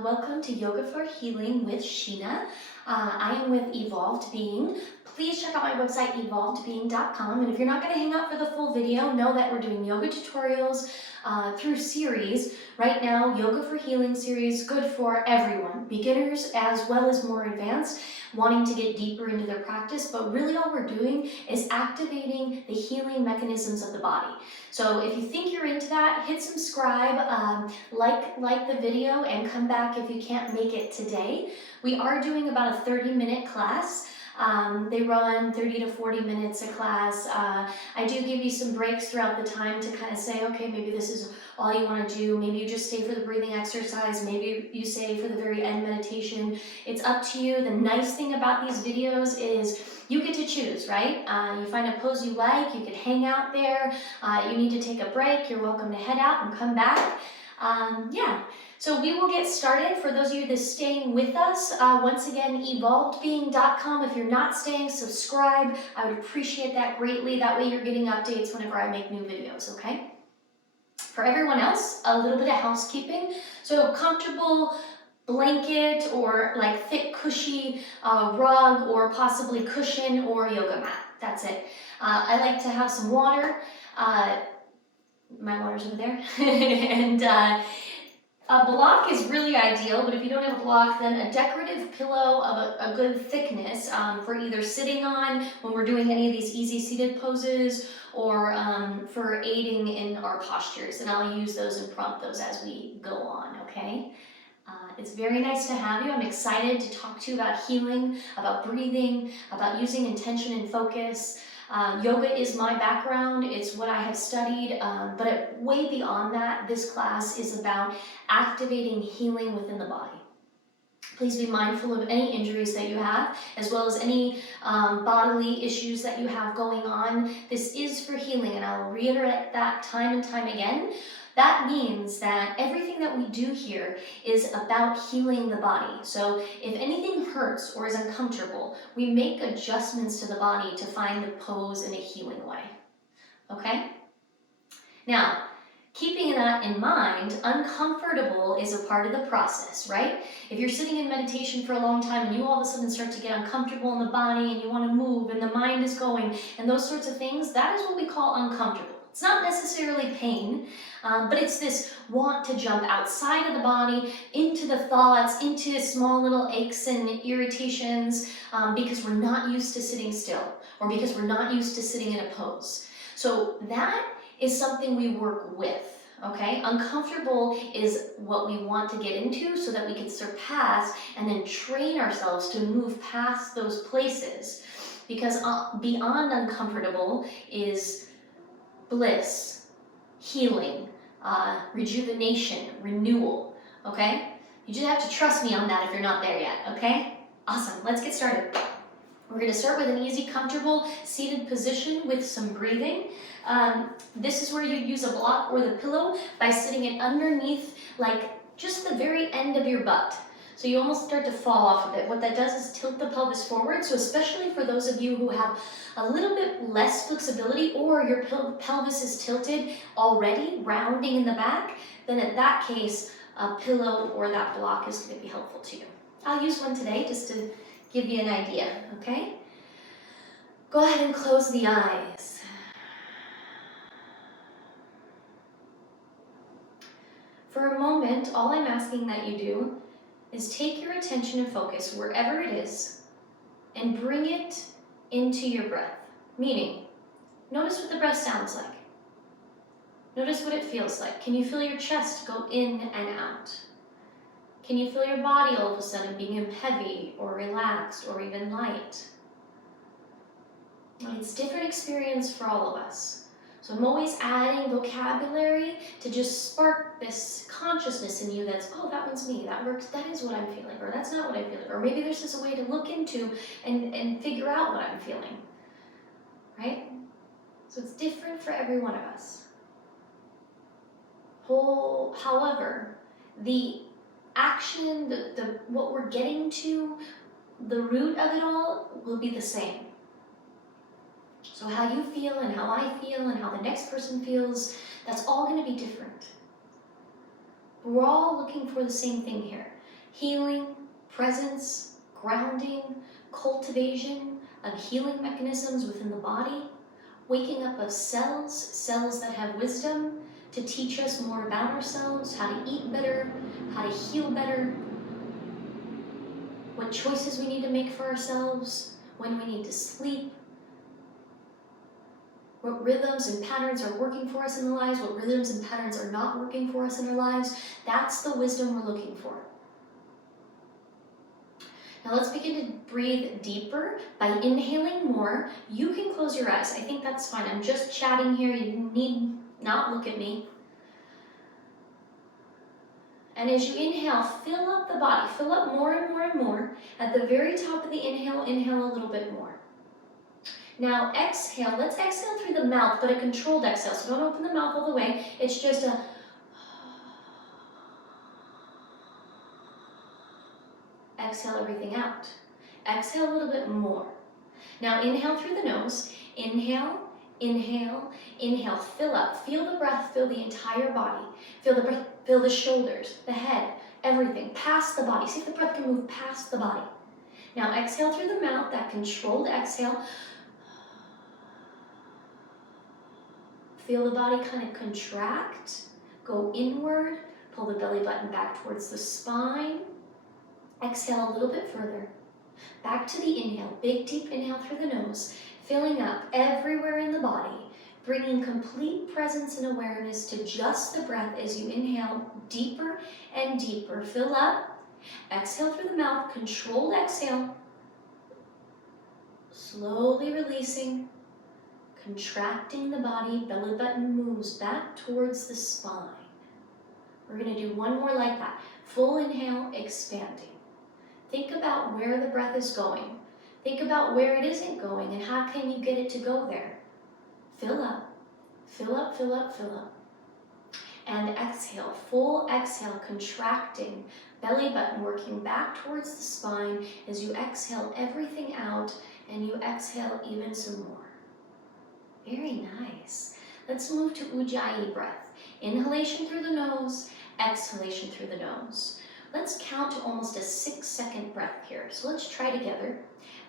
Welcome to Yoga for Healing with Sheena. I am with Evolved Being. Please check out my website, evolvedbeing.com. And if you're not going to hang out for the full video, know that we're doing yoga tutorials through series. Right now, Yoga for Healing series, good for everyone, beginners as well as more advanced, wanting to get deeper into their practice. But really all we're doing is activating the healing mechanisms of the body. So if you think you're into that, hit subscribe, like the video, and come back if you can't make it today. We are doing about a 30-minute class. They run 30 to 40 minutes a class. I do give you some breaks throughout the time to kind of say, okay, maybe this is all you want to do. Maybe you just stay for the breathing exercise. Maybe you stay for the very end meditation. It's up to you. The nice thing about these videos is you get to choose, right? You find a pose you like, you could hang out there. You need to take a break, you're welcome to head out and come back. So we will get started. For those of you that's staying with us, once again, evolvedbeing.com. If you're not staying, subscribe. I would appreciate that greatly. That way you're getting updates whenever I make new videos, okay? For everyone else, a little bit of housekeeping. So comfortable blanket or like thick cushy rug or possibly cushion or yoga mat. That's it. I like to have some water. My water's over there. And a block is really ideal, but if you don't have a block, then a decorative pillow of a good thickness for either sitting on when we're doing any of these easy seated poses or for aiding in our postures. And I'll use those and prompt those as we go on, okay? It's very nice to have you. I'm excited to talk to you about healing, about breathing, about using intention and focus. Yoga is my background, it's what I have studied, but way beyond that, this class is about activating healing within the body. Please be mindful of any injuries that you have, as well as any bodily issues that you have going on. This is for healing, and I'll reiterate that time and time again. That means that everything that we do here is about healing the body. So if anything hurts or is uncomfortable, we make adjustments to the body to find the pose in a healing way, okay? Now, keeping that in mind, uncomfortable is a part of the process, right? If you're sitting in meditation for a long time and you all of a sudden start to get uncomfortable in the body and you want to move and the mind is going and those sorts of things, that is what we call uncomfortable. It's not necessarily pain, but it's this want to jump outside of the body, into the thoughts, into small little aches and irritations because we're not used to sitting still or because we're not used to sitting in a pose. So that is something we work with, okay? Uncomfortable is what we want to get into so that we can surpass and then train ourselves to move past those places, because beyond uncomfortable is bliss, healing, rejuvenation, renewal, okay? You just have to trust me on that if you're not there yet, okay? Awesome, let's get started. We're gonna start with an easy, comfortable, seated position with some breathing. This is where you use a block or the pillow by sitting it underneath, like just the very end of your butt. So you almost start to fall off of it. What that does is tilt the pelvis forward. So especially for those of you who have a little bit less flexibility or your pelvis is tilted already, rounding in the back, then in that case, a pillow or that block is going to be helpful to you. I'll use one today just to give you an idea, okay? Go ahead and close the eyes. For a moment, all I'm asking that you do is take your attention and focus wherever it is and bring it into your breath. Meaning, notice what the breath sounds like. Notice what it feels like. Can you feel your chest go in and out? Can you feel your body all of a sudden being heavy or relaxed or even light? It's a different experience for all of us. So I'm always adding vocabulary to just spark this consciousness in you that's, oh, that one's me, that works, that is what I'm feeling, or that's not what I'm feeling, or maybe there's just a way to look into and figure out what I'm feeling, right? So it's different for every one of us. However, the action, what we're getting to, the root of it all will be the same. So how you feel and how I feel and how the next person feels, that's all going to be different. We're all looking for the same thing here. Healing, presence, grounding, cultivation of healing mechanisms within the body, waking up of cells, cells that have wisdom to teach us more about ourselves, how to eat better, how to heal better, what choices we need to make for ourselves, when we need to sleep, what rhythms and patterns are working for us in our lives, what rhythms and patterns are not working for us in our lives. That's the wisdom we're looking for. Now let's begin to breathe deeper by inhaling more. You can close your eyes. I think that's fine. I'm just chatting here. You need not look at me. And as you inhale, fill up the body. Fill up more and more and more. At the very top of the inhale, inhale a little bit more. Now exhale. Let's exhale through the mouth, but a controlled exhale. So don't open the mouth all the way. It's just a... Exhale everything out. Exhale a little bit more. Now inhale through the nose. Inhale, inhale, inhale. Fill up. Feel the breath. Fill the entire body. Feel the breath. Feel the shoulders, the head, everything. Past the body. See if the breath can move past the body. Now exhale through the mouth. That controlled exhale. Feel the body kind of contract. Go inward. Pull the belly button back towards the spine. Exhale a little bit further. Back to the inhale. Big deep inhale through the nose. Filling up everywhere in the body. Bringing complete presence and awareness to just the breath as you inhale deeper and deeper. Fill up. Exhale through the mouth. Controlled exhale. Slowly releasing. Contracting the body. Belly button moves back towards the spine. We're going to do one more like that. Full inhale, expanding. Think about where the breath is going. Think about where it isn't going and how can you get it to go there. Fill up, fill up, fill up, fill up. And exhale, full exhale, contracting, belly button working back towards the spine as you exhale everything out and you exhale even some more. Very nice. Let's move to Ujjayi breath. Inhalation through the nose, exhalation through the nose. Let's count to almost a 6-second breath here. So let's try together.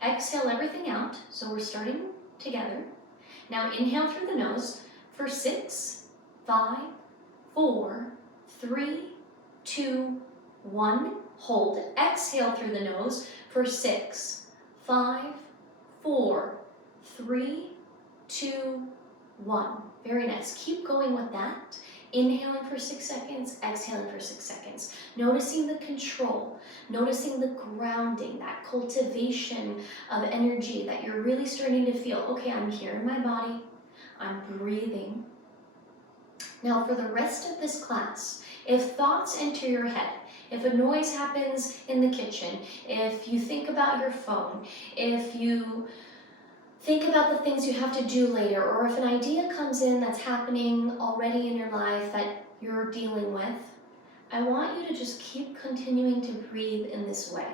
Exhale everything out. So we're starting together. Now inhale through the nose for 6, 5, 4, 3, 2, 1. Hold. Exhale through the nose for 6, 5, 4, 3, 2, 1. Very nice. Keep going with that. Inhaling for 6 seconds, exhaling for 6 seconds. Noticing the control, noticing the grounding, that cultivation of energy that you're really starting to feel. Okay, I'm here in my body, I'm breathing. Now for the rest of this class, if thoughts enter your head, if a noise happens in the kitchen, if you think about your phone, if you think about the things you have to do later, or if an idea comes in that's happening already in your life that you're dealing with, I want you to just keep continuing to breathe in this way.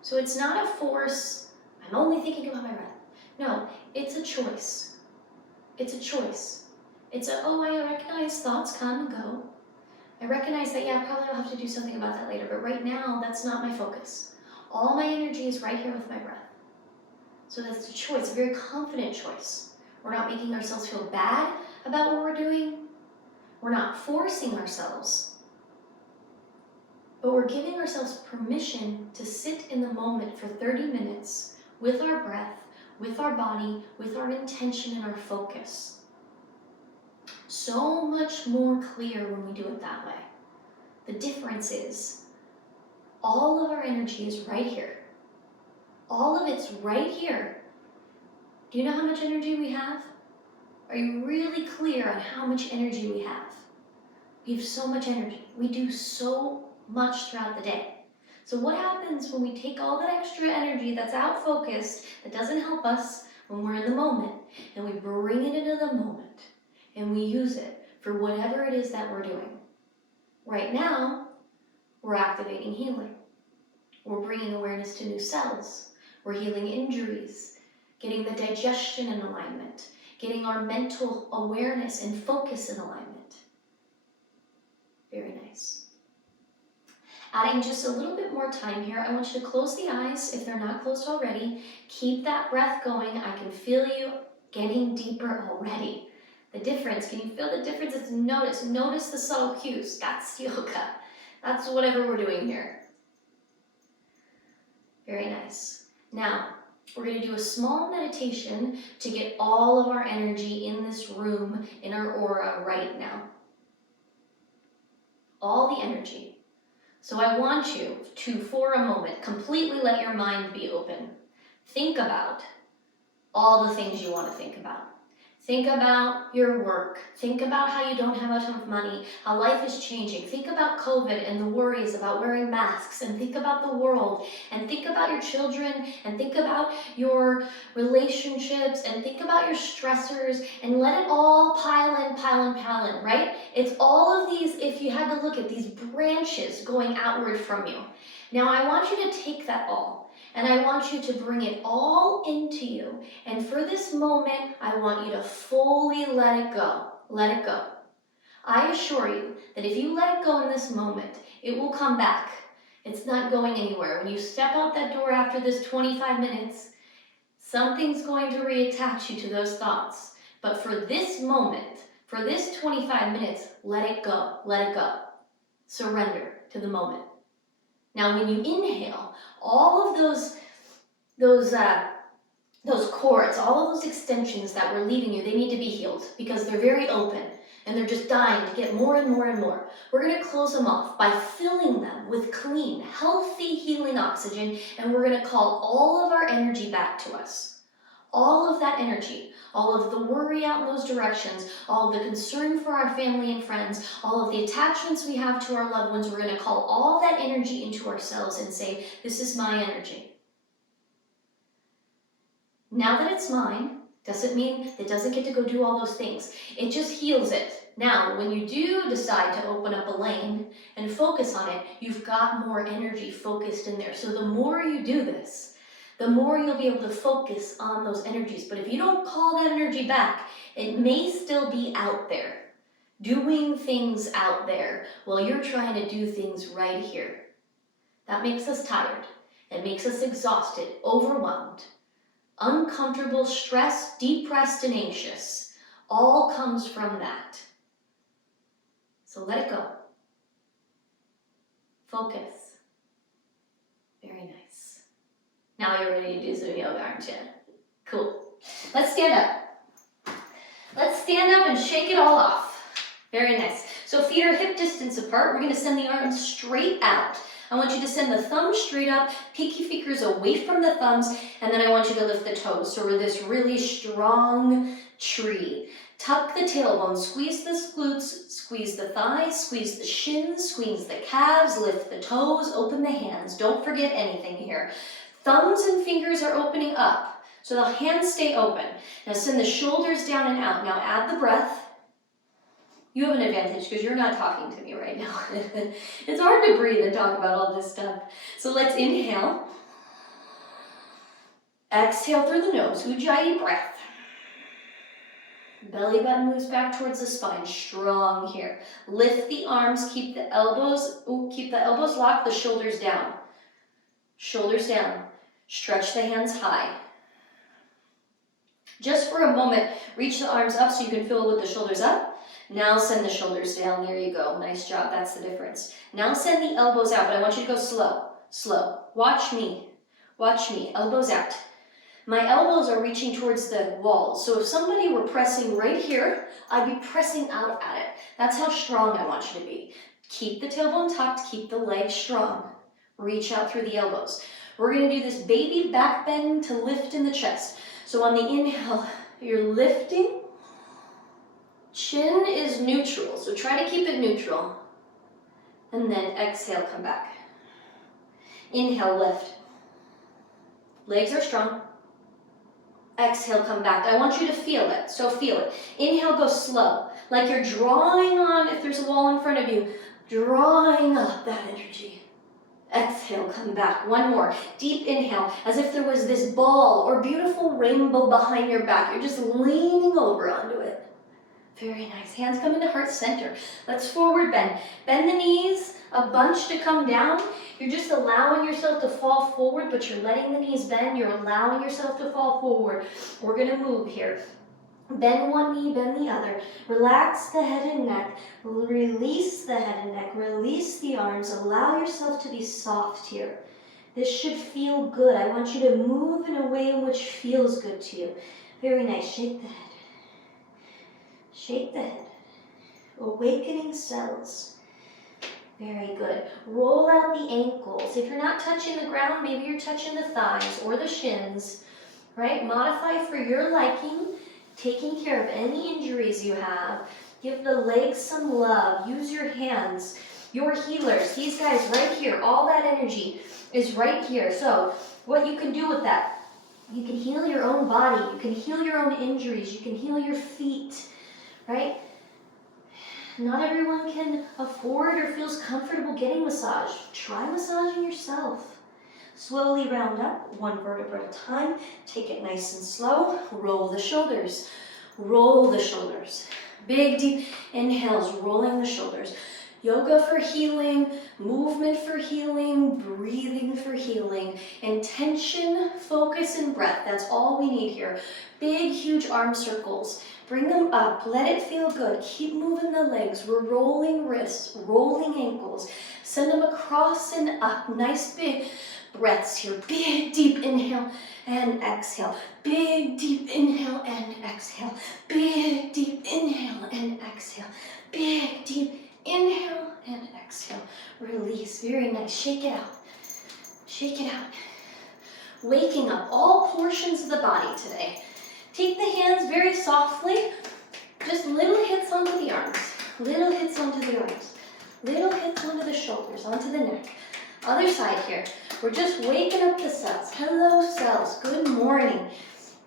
So it's not a force, I'm only thinking about my breath. No, it's a choice. It's a choice. It's a, oh, I recognize thoughts come and go. I recognize that, yeah, probably I'll have to do something about that later, but right now, that's not my focus. All my energy is right here with my breath. So that's a choice, a very confident choice. We're not making ourselves feel bad about what we're doing. We're not forcing ourselves. But we're giving ourselves permission to sit in the moment for 30 minutes with our breath, with our body, with our intention and our focus. So much more clear when we do it that way. The difference is all of our energy is right here. All of it's right here. Do you know how much energy we have? Are you really clear on how much energy we have? We have so much energy. We do so much throughout the day. So what happens when we take all that extra energy that's out focused, that doesn't help us when we're in the moment, and we bring it into the moment, and we use it for whatever it is that we're doing? Right now, we're activating healing. We're bringing awareness to new cells. We're healing injuries, getting the digestion in alignment, getting our mental awareness and focus in alignment. Very nice. Adding just a little bit more time here. I want you to close the eyes if they're not closed already. Keep that breath going. I can feel you getting deeper already. The difference, can you feel the difference? It's notice the subtle cues. That's yoga. That's whatever we're doing here. Very nice. Now, we're going to do a small meditation to get all of our energy in this room, in our aura right now. All the energy. So I want you to, for a moment, completely let your mind be open. Think about all the things you want to think about. Think about your work. Think about how you don't have enough money, how life is changing. Think about COVID and the worries about wearing masks, and think about the world, and think about your children, and think about your relationships, and think about your stressors, and let it all pile in, right? It's all of these, if you had to look at these branches going outward from you. Now I want you to take that all. And I want you to bring it all into you. And for this moment, I want you to fully let it go. Let it go. I assure you that if you let it go in this moment, it will come back. It's not going anywhere. When you step out that door after this 25 minutes, something's going to reattach you to those thoughts. But for this moment, for this 25 minutes, let it go. Let it go. Surrender to the moment. Now, when you inhale, all of those cords, all of those extensions that were leaving you, they need to be healed because they're very open and they're just dying to get more and more and more. We're going to close them off by filling them with clean, healthy, healing oxygen, and we're going to call all of our energy back to us. All of that energy, all of the worry out in those directions, all of the concern for our family and friends, all of the attachments we have to our loved ones, we're going to call all that energy into ourselves and say, this is my energy. Now that it's mine, doesn't mean it doesn't get to go do all those things. It just heals it. Now, when you do decide to open up a lane and focus on it, you've got more energy focused in there. So the more you do this, the more you'll be able to focus on those energies. But if you don't call that energy back, it may still be out there, doing things out there while you're trying to do things right here. That makes us tired. It makes us exhausted, overwhelmed, uncomfortable, stressed, depressed, and anxious. All comes from that. So let it go. Focus. Very nice. Now you're ready to do some yoga, aren't you? Cool. Let's stand up. Let's stand up and shake it all off. Very nice. So feet are hip distance apart. We're going to send the arms straight out. I want you to send the thumbs straight up, pinky fingers away from the thumbs, and then I want you to lift the toes. So we're this really strong tree. Tuck the tailbone, squeeze the glutes, squeeze the thighs, squeeze the shins, squeeze the calves, lift the toes, open the hands. Don't forget anything here. Thumbs and fingers are opening up, so the hands stay open. Now send the shoulders down and out. Now add the breath. You have an advantage because you're not talking to me right now. It's hard to breathe and talk about all this stuff. So let's inhale. Exhale through the nose, Ujjayi breath. Belly button moves back towards the spine, strong here. Lift the arms, keep the elbows locked, the shoulders down. Shoulders down. Stretch the hands high. Just for a moment, reach the arms up so you can feel with the shoulders up. Now send the shoulders down. There you go. Nice job. That's the difference. Now send the elbows out, but I want you to go slow. Slow. Watch me. Watch me. Elbows out. My elbows are reaching towards the walls. So if somebody were pressing right here, I'd be pressing out at it. That's how strong I want you to be. Keep the tailbone tucked. Keep the legs strong. Reach out through the elbows. We're going to do this baby back bend to lift in the chest. So on the inhale, you're lifting. Chin is neutral, so try to keep it neutral. And then exhale, come back. Inhale, lift. Legs are strong. Exhale, come back. I want you to feel it, so feel it. Inhale, go slow, like you're drawing on, if there's a wall in front of you, drawing up that energy. Exhale, come back. One more. Deep inhale, as if there was this ball or beautiful rainbow behind your back. You're just leaning over onto it. Very nice. Hands come into heart center. Let's forward bend. Bend the knees, a bunch to come down. You're just allowing yourself to fall forward, but you're letting the knees bend. You're allowing yourself to fall forward. We're gonna move here. Bend one knee, bend the other. Relax the head and neck. Release the head and neck. Release the arms. Allow yourself to be soft here. This should feel good. I want you to move in a way in which feels good to you. Very nice. Shake the head. Shake the head. Awakening cells. Very good. Roll out the ankles. If you're not touching the ground, maybe you're touching the thighs or the shins, right? Modify for your liking, taking care of any injuries you have. Give the legs some love. Use your hands. Your healers, these guys right here, all that energy is right here. So what you can do with that, you can heal your own body. You can heal your own injuries. You can heal your feet, right? Not everyone can afford or feels comfortable getting massage. Try massaging yourself. Slowly round up, one vertebra at a time. Take it nice and slow. Roll the shoulders. Roll the shoulders. Big, deep inhales, rolling the shoulders. Yoga for healing, movement for healing, breathing for healing. Intention, focus, and breath. That's all we need here. Big, huge arm circles. Bring them up. Let it feel good. Keep moving the legs. We're rolling wrists, rolling ankles. Send them across and up. Nice big breaths here. Big, deep inhale and exhale. Big, deep inhale and exhale. Big, deep inhale and exhale. Big, deep inhale and exhale. Release. Very nice. Shake it out. Shake it out. Waking up all portions of the body today. Take the hands very softly. Just little hits onto the arms. Little hits onto the arms. Little hits onto the shoulders, onto the neck. Other side here. We're just waking up the cells. Hello, cells. Good morning.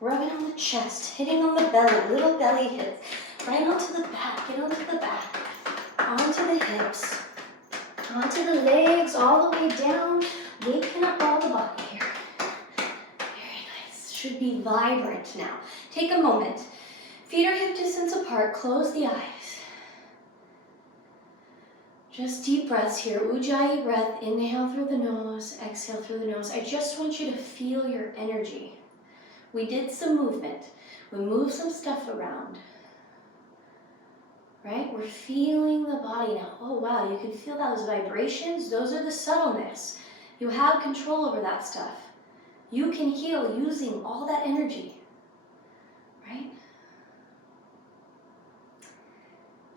Rubbing on the chest, hitting on the belly. Little belly hits. Right onto the back. Get onto the back. Onto the hips, onto the legs, all the way down, waking up all the body here. Very nice. Should be vibrant now. Take a moment. Feet are hip distance apart. Close the eyes. Just deep breaths here. Ujjayi breath. Inhale through the nose, exhale through the nose. I just want you to feel your energy. We did some movement. We moved some stuff around. Right? We're feeling the body now. Oh wow, you can feel those vibrations. Those are the subtleness. You have control over that stuff. You can heal using all that energy. Right?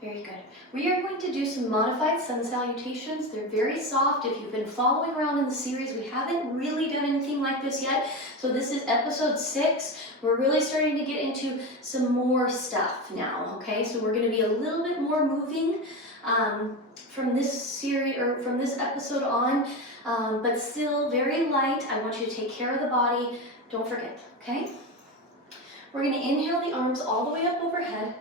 Very good. We are going to do some modified sun salutations. They're very soft. If you've been following around in the series, we haven't really done anything like this yet. So this is episode 6. We're really starting to get into some more stuff now, okay? So we're going to be a little bit more moving from this series or from this episode on, but still very light. I want you to take care of the body. Don't forget, okay? We're going to inhale the arms all the way up overhead.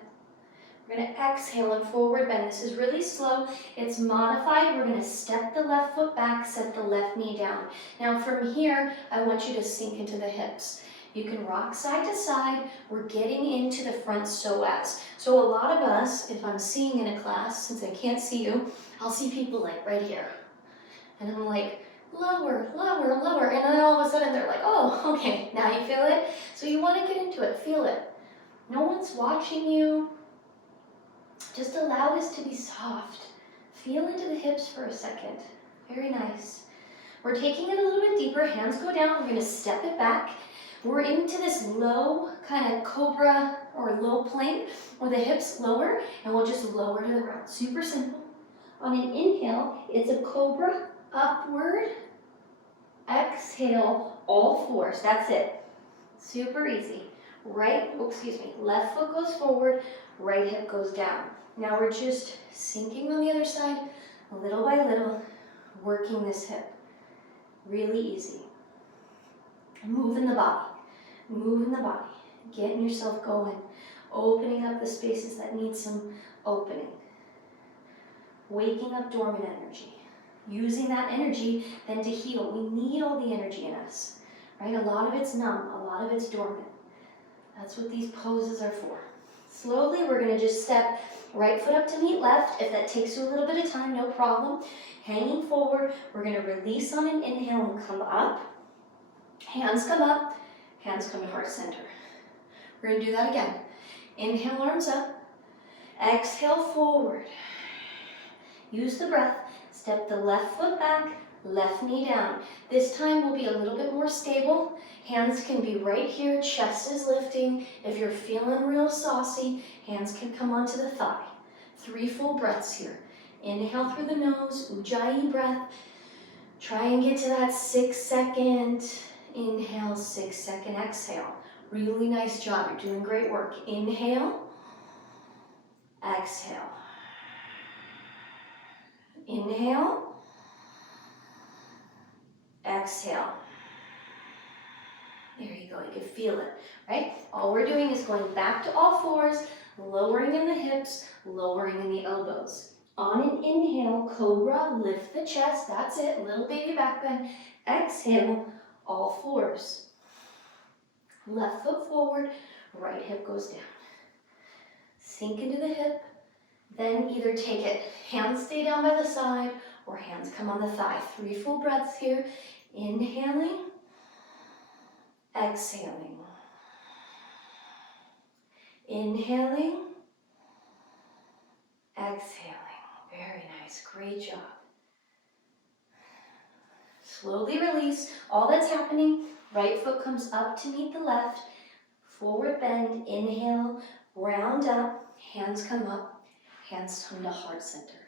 We're going to exhale and forward bend. This is really slow. It's modified. We're going to step the left foot back, set the left knee down. Now from here, I want you to sink into the hips. You can rock side to side. We're getting into the front psoas. So a lot of us, if I'm seeing in a class, since I can't see you, I'll see people like right here. And I'm like, lower, lower, lower. And then all of a sudden they're like, oh, okay, now you feel it? So you want to get into it, feel it. No one's watching you. Just allow this to be soft. Feel into the hips for a second. Very nice. We're taking it a little bit deeper. Hands go down. We're going to step it back. We're into this low kind of cobra or low plank where the hips lower and we'll just lower to the ground. Super simple. On an inhale, it's a cobra upward. Exhale, all fours. That's it. Super easy. Left foot goes forward, right hip goes down. Now we're just sinking on the other side, little by little, working this hip. Really easy. Moving the body, getting yourself going, opening up the spaces that need some opening. Waking up dormant energy. Using that energy then to heal. We need all the energy in us, right? A lot of it's numb, a lot of it's dormant. That's what these poses are for. Slowly, we're gonna just step right foot up to meet left. If that takes you a little bit of time, no problem. Hanging forward, we're gonna release on an inhale and come up. Hands come up, hands come to heart center. We're gonna do that again. Inhale, arms up. Exhale, forward. Use the breath. Step the left foot back, left knee down. This time will be a little bit more stable. Hands can be right here, chest is lifting. If you're feeling real saucy, hands can come onto the thigh. 3 full breaths here. Inhale through the nose, Ujjayi breath. Try and get to that 6-second inhale, 6-second exhale. Really nice job, you're doing great work. Inhale, exhale. Inhale, exhale. There you go, you can feel it, right? All we're doing is going back to all fours, lowering in the hips, lowering in the elbows. On an inhale, cobra, lift the chest, that's it, little baby back bend. Exhale, all fours. Left foot forward, right hip goes down. Sink into the hip, then either take it, hands stay down by the side, or hands come on the thigh. 3 full breaths here. Inhaling, exhaling. Inhaling, exhaling. Very nice, great job. Slowly release. All that's happening, right foot comes up to meet the left, forward bend, inhale, round up, hands come up, hands come to heart center.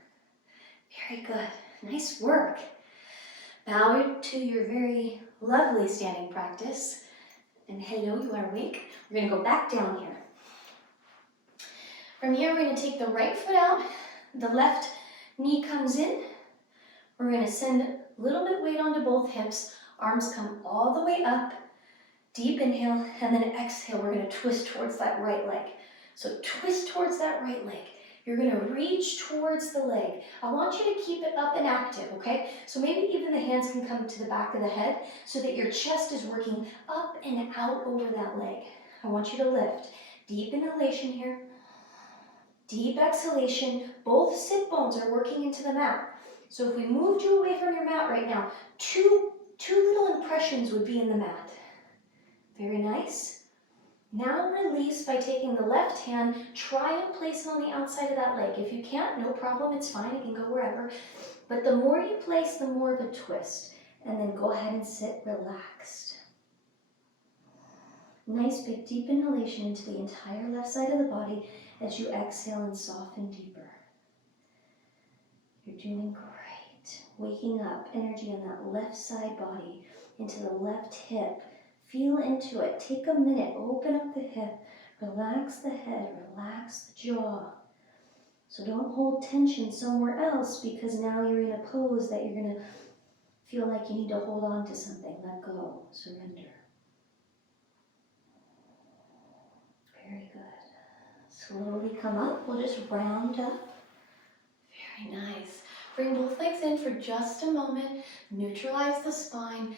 Very good, nice work. Bow to your very lovely standing practice. And hello, you are awake. We're gonna go back down here. From here, we're gonna take the right foot out, the left knee comes in. We're gonna send a little bit weight onto both hips, arms come all the way up, deep inhale, and then exhale, we're gonna twist towards that right leg. So twist towards that right leg. You're gonna reach towards the leg. I want you to keep it up and active, okay? So maybe even the hands can come to the back of the head so that your chest is working up and out over that leg. I want you to lift. Deep inhalation here. Deep exhalation. Both sit bones are working into the mat. So if we moved you away from your mat right now, two little impressions would be in the mat. Very nice. Now release by taking the left hand, try and place it on the outside of that leg. If you can't, no problem, it's fine, it can go wherever. But the more you place, the more of a twist. And then go ahead and sit relaxed. Nice big deep inhalation into the entire left side of the body as you exhale and soften deeper. You're doing great. Waking up, energy on that left side body, into the left hip. Feel into it. Take a minute. Open up the hip. Relax the head. Relax the jaw. So don't hold tension somewhere else because now you're in a pose that you're going to feel like you need to hold on to something. Let go. Surrender. Very good. Slowly come up. We'll just round up. Very nice. Bring both legs in for just a moment. Neutralize the spine.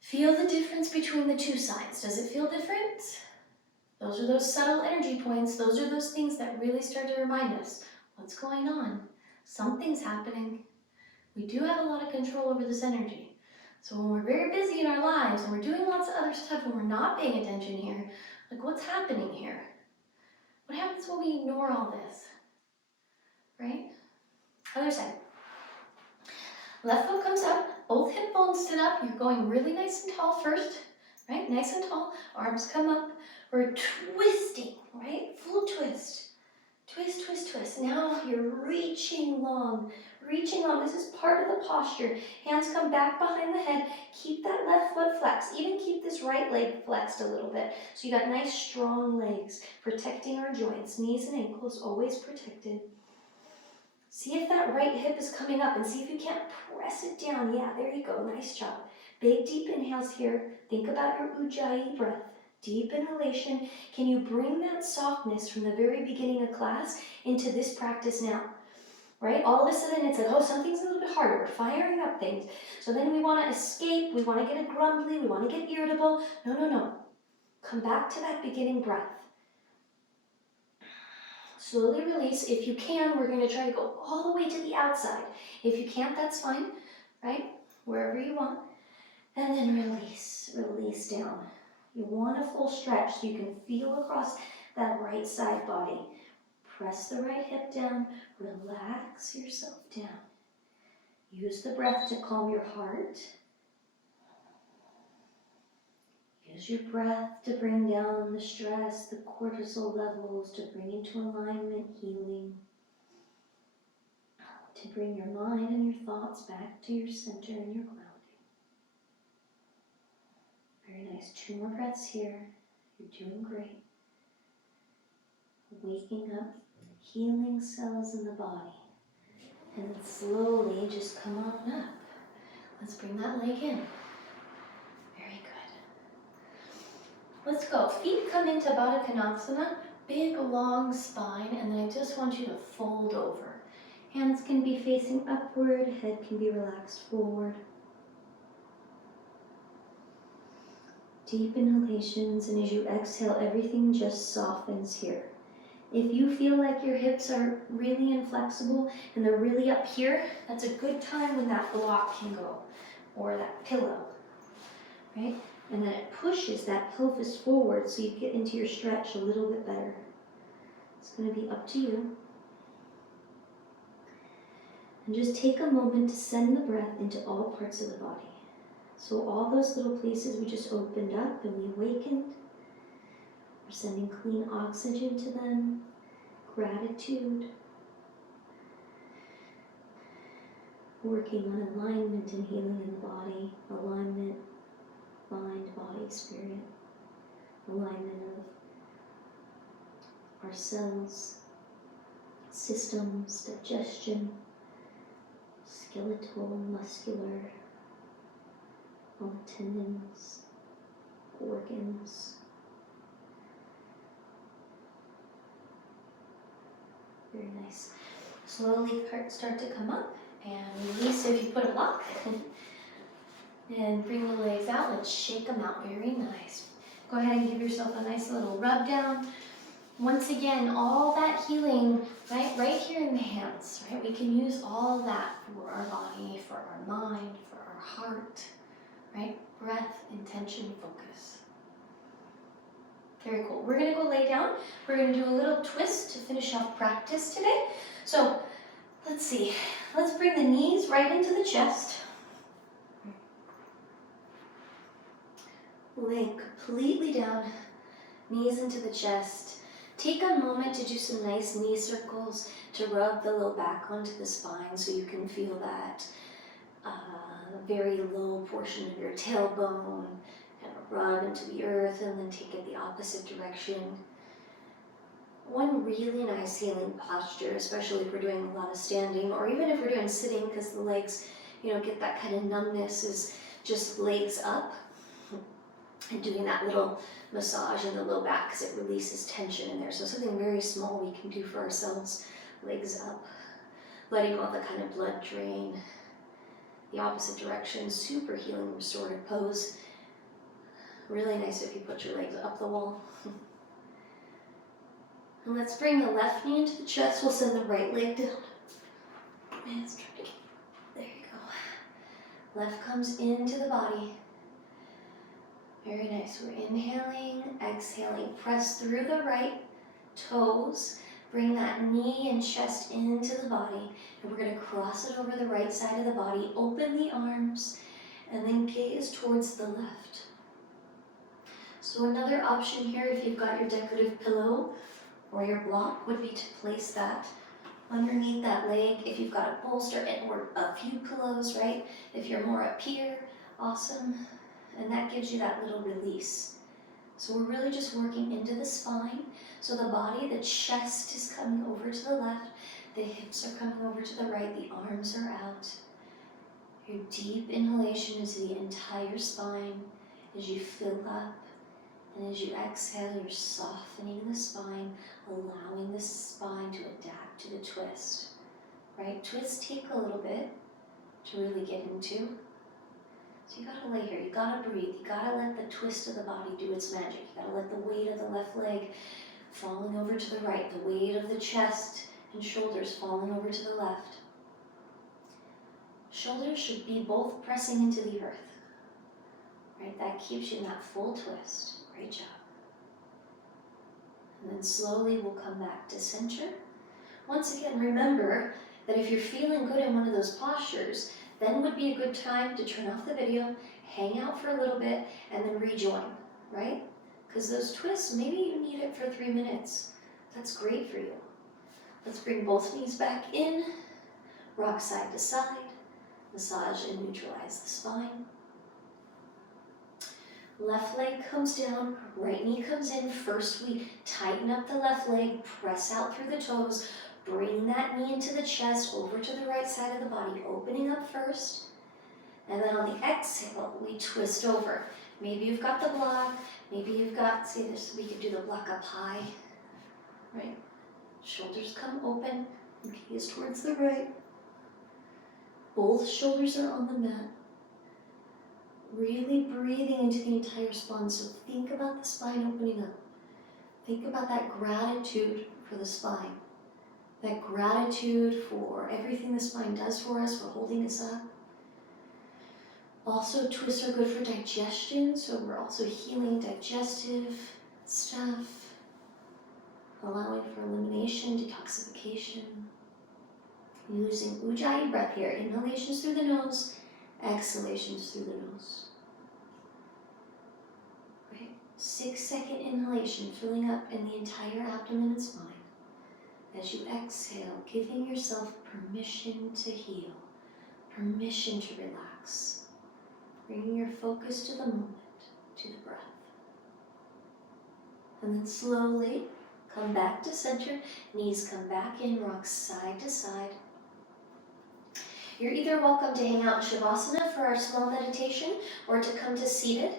Feel the difference between the two sides. Does it feel different? Those are those subtle energy points. Those are those things that really start to remind us what's going on. Something's happening. We do have a lot of control over this energy. So when we're very busy in our lives and we're doing lots of other stuff and we're not paying attention here, like what's happening here? What happens when we ignore all this? Right? Other side. Left foot comes up, both hip bones sit up. You're going really nice and tall first, right? Nice and tall. Arms come up. We're twisting, right? Full twist. Twist, twist, twist. Now you're reaching long. Reaching long. This is part of the posture. Hands come back behind the head. Keep that left foot flexed. Even keep this right leg flexed a little bit. So you got nice, strong legs. Protecting our joints. Knees and ankles always protected. See if that right hip is coming up and see if you can't press it down. Yeah, there you go. Nice job. Big deep inhales here. Think about your Ujjayi breath. Deep inhalation. Can you bring that softness from the very beginning of class into this practice now? Right? All of a sudden it's like, oh, something's a little bit harder. We're firing up things. So then we want to escape. We want to get grumbly. We want to get irritable. No, no, no. Come back to that beginning breath. Slowly release. If you can, we're going to try to go all the way to the outside. If you can't, that's fine, right? Wherever you want. And then release, release down. You want a full stretch so you can feel across that right side body. Press the right hip down, relax yourself down. Use the breath to calm your heart. Use your breath to bring down the stress, the cortisol levels, to bring into alignment, healing. To bring your mind and your thoughts back to your center and your grounding. Very nice. 2 more breaths here. You're doing great. Waking up, healing cells in the body. And then slowly just come on up. Let's bring that leg in. Very good. Let's go. Feet come into Baddha Konasana. Big, long spine. And then I just want you to fold over. Hands can be facing upward. Head can be relaxed forward. Deep inhalations, and as you exhale, everything just softens here. If you feel like your hips are really inflexible and they're really up here, that's a good time when that block can go, or that pillow, right? And then it pushes that pelvis forward so you get into your stretch a little bit better. It's going to be up to you. And just take a moment to send the breath into all parts of the body. So all those little places we just opened up and we awakened, we're sending clean oxygen to them, gratitude, working on alignment and healing in the body, alignment, mind, body, spirit, alignment of our cells, systems, digestion, skeletal, muscular, all the tendons, organs. Very nice. Slowly start to come up and release if you put a block. And bring the legs out. Let's shake them out. Very nice. Go ahead and give yourself a nice little rub down. Once again, all that healing, right here in the hands, right? We can use all that for our body, for our mind, for our heart. Right? Breath, intention, focus. Very cool. We're going to go lay down. We're going to do a little twist to finish off practice today. So let's see. Let's bring the knees right into the chest. Lay completely down, knees into the chest. Take a moment to do some nice knee circles to rub the low back onto the spine so you can feel that very low portion of your tailbone, kind of rub into the earth and then take it the opposite direction. One really nice healing posture, especially if we're doing a lot of standing, or even if we're doing sitting because the legs, get that kind of numbness, is just legs up and doing that little massage in the low back because it releases tension in there. So something very small we can do for ourselves, legs up, letting all the kind of blood drain the opposite direction. Super healing restorative pose. Really nice if you put your legs up the wall. And let's bring the left knee into the chest. We'll send the right leg down. And let's try to get, there you go. Left comes into the body. Very nice. We're inhaling, exhaling. Press through the right toes. Bring that knee and chest into the body. And we're going to cross it over the right side of the body. Open the arms and then gaze towards the left. So another option here, if you've got your decorative pillow or your block, would be to place that underneath that leg. If you've got a bolster or a few pillows, right? If you're more up here, awesome. And that gives you that little release. So we're really just working into the spine. So the body, the chest is coming over to the left, the hips are coming over to the right, the arms are out. Your deep inhalation is the entire spine as you fill up. And as you exhale, you're softening the spine, allowing the spine to adapt to the twist. Right? Twists take a little bit to really get into. So you gotta lay here, you gotta breathe, you gotta let the twist of the body do its magic. You gotta let the weight of the left leg falling over to the right, the weight of the chest and shoulders falling over to the left. Shoulders should be both pressing into the earth, right? That keeps you in that full twist. Great job. And then slowly we'll come back to center. Once again, remember that if you're feeling good in one of those postures, then would be a good time to turn off the video, hang out for a little bit, and then rejoin, right? Because those twists, maybe you need it for 3 minutes. That's great for you. Let's bring both knees back in, rock side to side, massage and neutralize the spine. Left leg comes down, right knee comes in. First we tighten up the left leg, press out through the toes, bring that knee into the chest, over to the right side of the body, opening up first. And then on the exhale, we twist over. Maybe you've got the block, maybe you've got, see this, we could do the block up high, right? Shoulders come open, gaze towards the right. Both shoulders are on the mat. Really breathing into the entire spine. So think about the spine opening up. Think about that gratitude for the spine. That gratitude for everything the spine does for us, for holding us up. Also, twists are good for digestion, so we're also healing digestive stuff, allowing for elimination, detoxification. Using Ujjayi breath here, inhalations through the nose, exhalations through the nose. Right? 6-second inhalation, filling up in the entire abdomen and spine. As you exhale, giving yourself permission to heal, permission to relax, bringing your focus to the moment, to the breath. And then slowly come back to center, knees come back in, rock side to side. You're either welcome to hang out in Shavasana for our small meditation or to come to seated.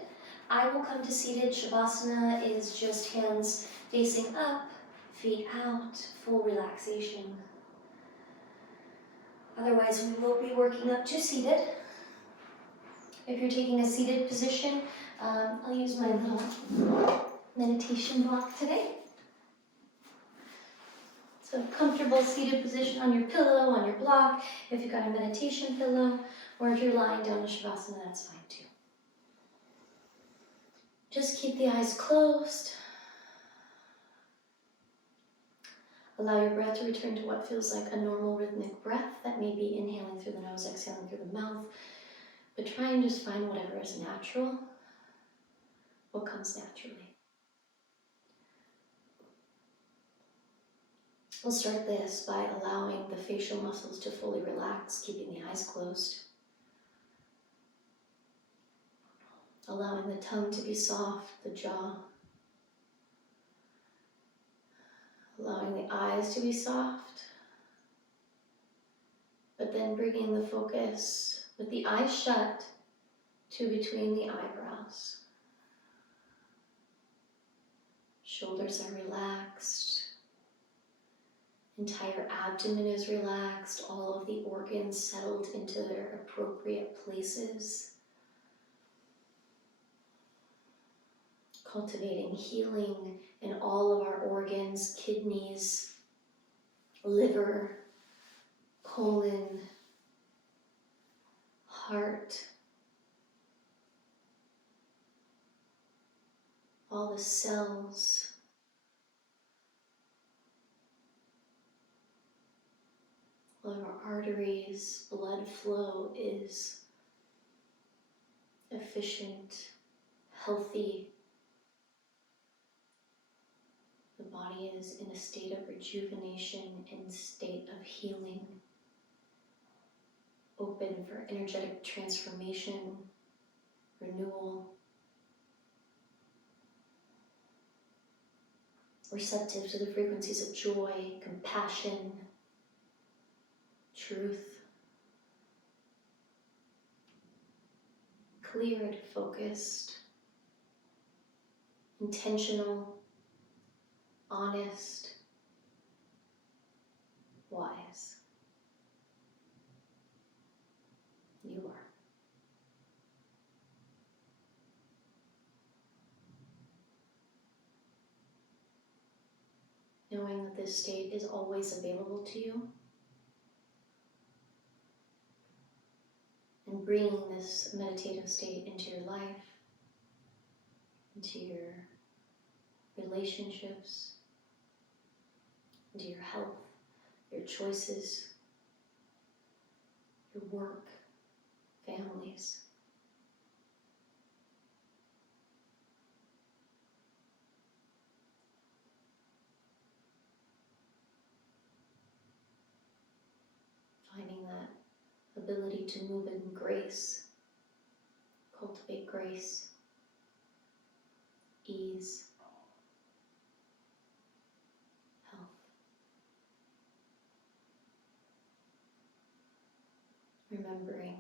I will come to seated. Shavasana is just hands facing up, feet out, full relaxation. Otherwise, we will be working up to seated. If you're taking a seated position, I'll use my little meditation block today. So comfortable seated position on your pillow, on your block, if you've got a meditation pillow, or if you're lying down in Shavasana, that's fine too. Just keep the eyes closed. Allow your breath to return to what feels like a normal rhythmic breath. That may be inhaling through the nose, exhaling through the mouth. But try and just find whatever is natural, what comes naturally. We'll start this by allowing the facial muscles to fully relax, keeping the eyes closed. Allowing the tongue to be soft, the jaw. Allowing the eyes to be soft. But then bringing the focus with the eyes shut to between the eyebrows. Shoulders are relaxed. Entire abdomen is relaxed, all of the organs settled into their appropriate places. Cultivating healing in all of our organs, kidneys, liver, colon, heart, all the cells. All of our arteries, blood flow is efficient, healthy. The body is in a state of rejuvenation and state of healing, open for energetic transformation, renewal, receptive to the frequencies of joy, compassion, truth, cleared, focused, intentional, honest, wise. You are. knowing that this state is always available to you, and bringing this meditative state into your life, into your relationships, into your health, your choices, your work, families. Finding that ability to move in grace, cultivate grace, ease, health. Remembering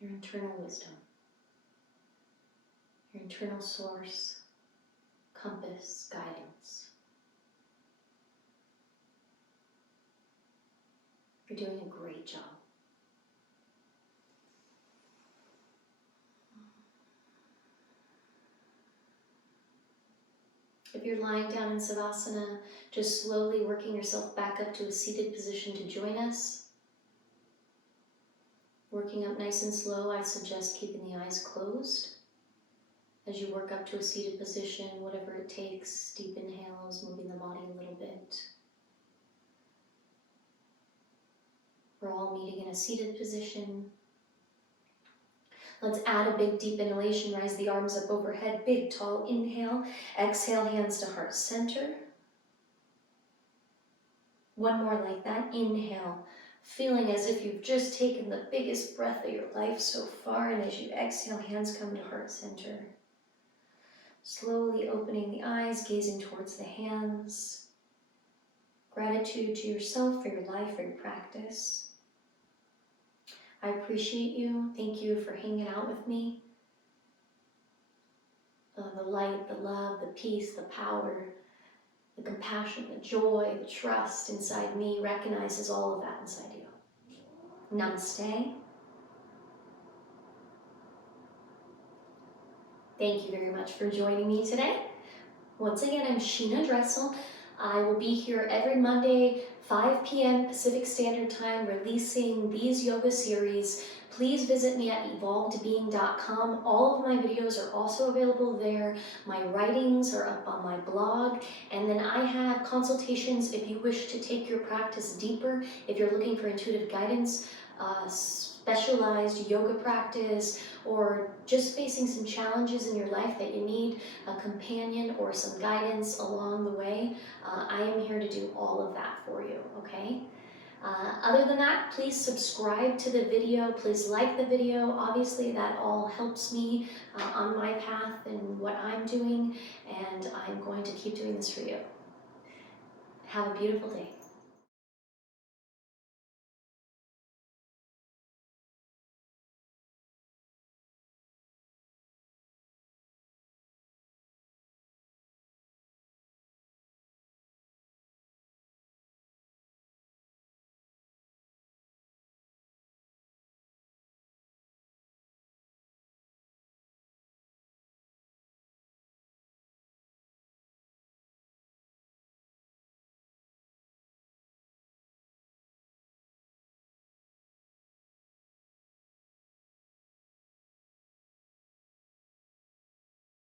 your internal wisdom, your internal source, compass, guidance. You're doing a great job. If you're lying down in Savasana, just slowly working yourself back up to a seated position to join us. Working up nice and slow, I suggest keeping the eyes closed. As you work up to a seated position, whatever it takes, deep inhales, moving the body a little bit. We're all meeting in a seated position. Let's add a big deep inhalation, rise the arms up overhead, big tall inhale. Exhale, hands to heart center. One more like that, inhale. Feeling as if you've just taken the biggest breath of your life so far, and as you exhale, hands come to heart center. Slowly opening the eyes, gazing towards the hands. Gratitude to yourself for your life, for your practice. I appreciate you. Thank you for hanging out with me. The light, the love, the peace, the power, the compassion, the joy, the trust inside me recognizes all of that inside you. Namaste. Thank you very much for joining me today. Once again, I'm Sheena Dressel. I will be here every Monday, 5 p.m. Pacific Standard Time, releasing these yoga series. Please visit me at evolvedbeing.com. All of my videos are also available there. My writings are up on my blog. And then I have consultations if you wish to take your practice deeper, if you're looking for intuitive guidance, specialized yoga practice, or just facing some challenges in your life that you need a companion or some guidance along the way. I am here to do all of that for you, okay? Other than that, please subscribe to the video. Please like the video. Obviously, that all helps me on my path and what I'm doing, and I'm going to keep doing this for you. Have a beautiful day.